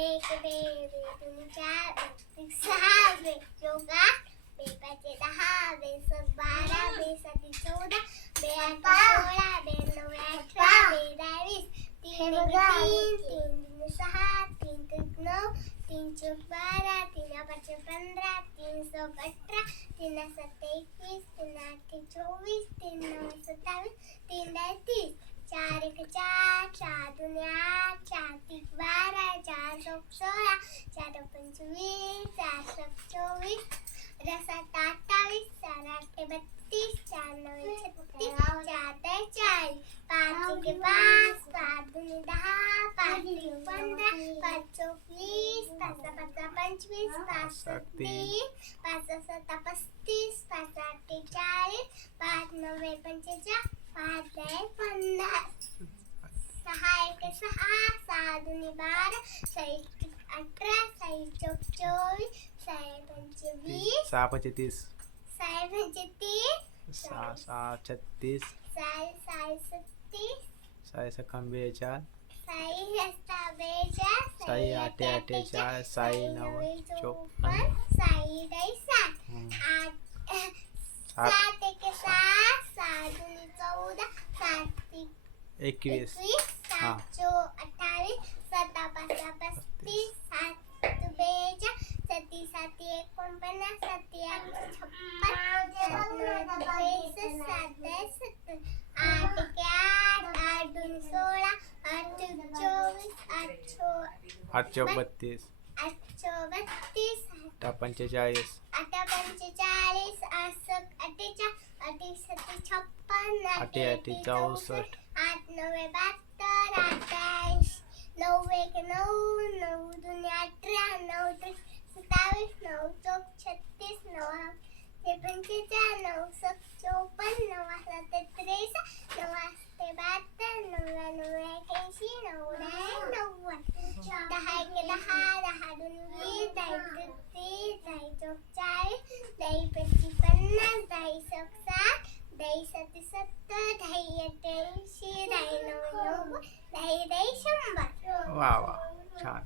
एक बे दोन चार बेक सहा बेक चौदा बेपाचे 10 बेसक 12 बेसाती 14 बेआठ 16 बेनऊ 18 बेरावीस 3 3 3 6 3 3 9 3 चौक 12 3 5 15 3 7 18 3 7 21 3 8 24 3 9 27 3 10 30 4 1 4 4 2 8 4 3 12 4 चौक 16 4 25 4 7 24 रसात 28 4 8 32 4 9 36 4 10 40 5 1 5 5 2 10 5 3 15 5 चौक 20 5 5 25 5 7 30 5 7 35 5 8 40 5 9 45 5 10 50 6 1 6 6 2 12 6 1 18 6 चौक 24 6 5 20 6 5 30 6 5 30 6 6 36 6 6 37 6 सकाम 42 6 रस्ता 42 6 8 8 4 6 9 54 6 10 7 8 7 1 7 7 2 14 7 21 7 चौ 28 7 5 35 7 42 7 7 49 7 8 56 7 10 7 8 8 8 2 16 8 24 8 8 32 8 32 8 45 8 45 8 48 8 7 56 8 8 64 8 9 72 8 9 1 9 9 2 18 9 3 27 9 चौक 36 9 45 9 7 54 9 7 33 9 8 72 9 9 81 9 90 10 1 10 10 2 20 10 30 10 चौक 40 10 25 50 10 चौक 60 10 7 70 10 88 10 9 90 10 100 वा वा छान